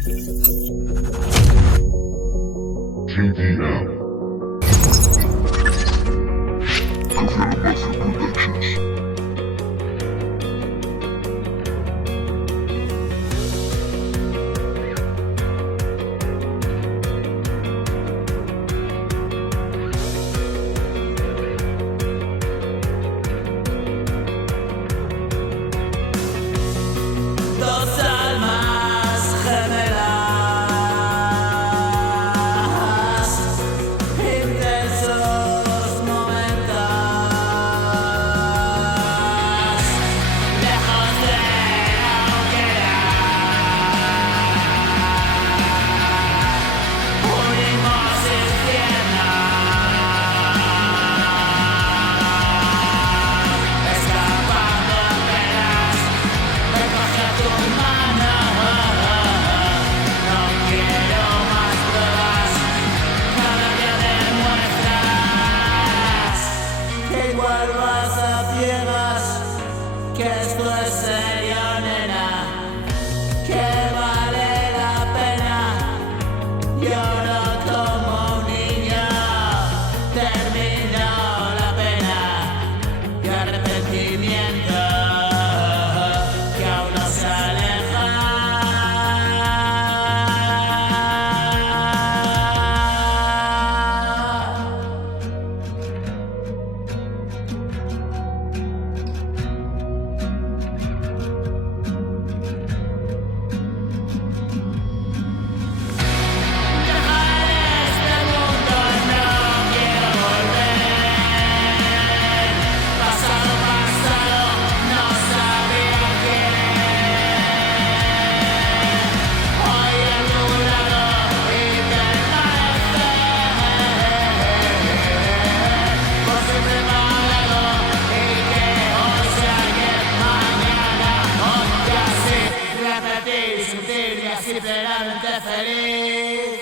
JDM. Covalent Mafia Productions. Dos almas gemelas, intensos momentos, lejos de la hoguera, unimos infiernos, escapando apenas. Me coge tu mano, no quiero más pruebas, cada día demuestras que igual vas a ciegas, que esto es serio, nena, que vale la pena. Lloro como un niño, terminó la pena y arrepentimiento que aún no se aleja. Dejaré este mundo, no quiero volver. Pasado, pasado, no sabía quién. Hoy he jurado y permanecer por siempre malado y que hoy sea ayer, mañana, hoy y así repetir, discutir y así plenamente feliz.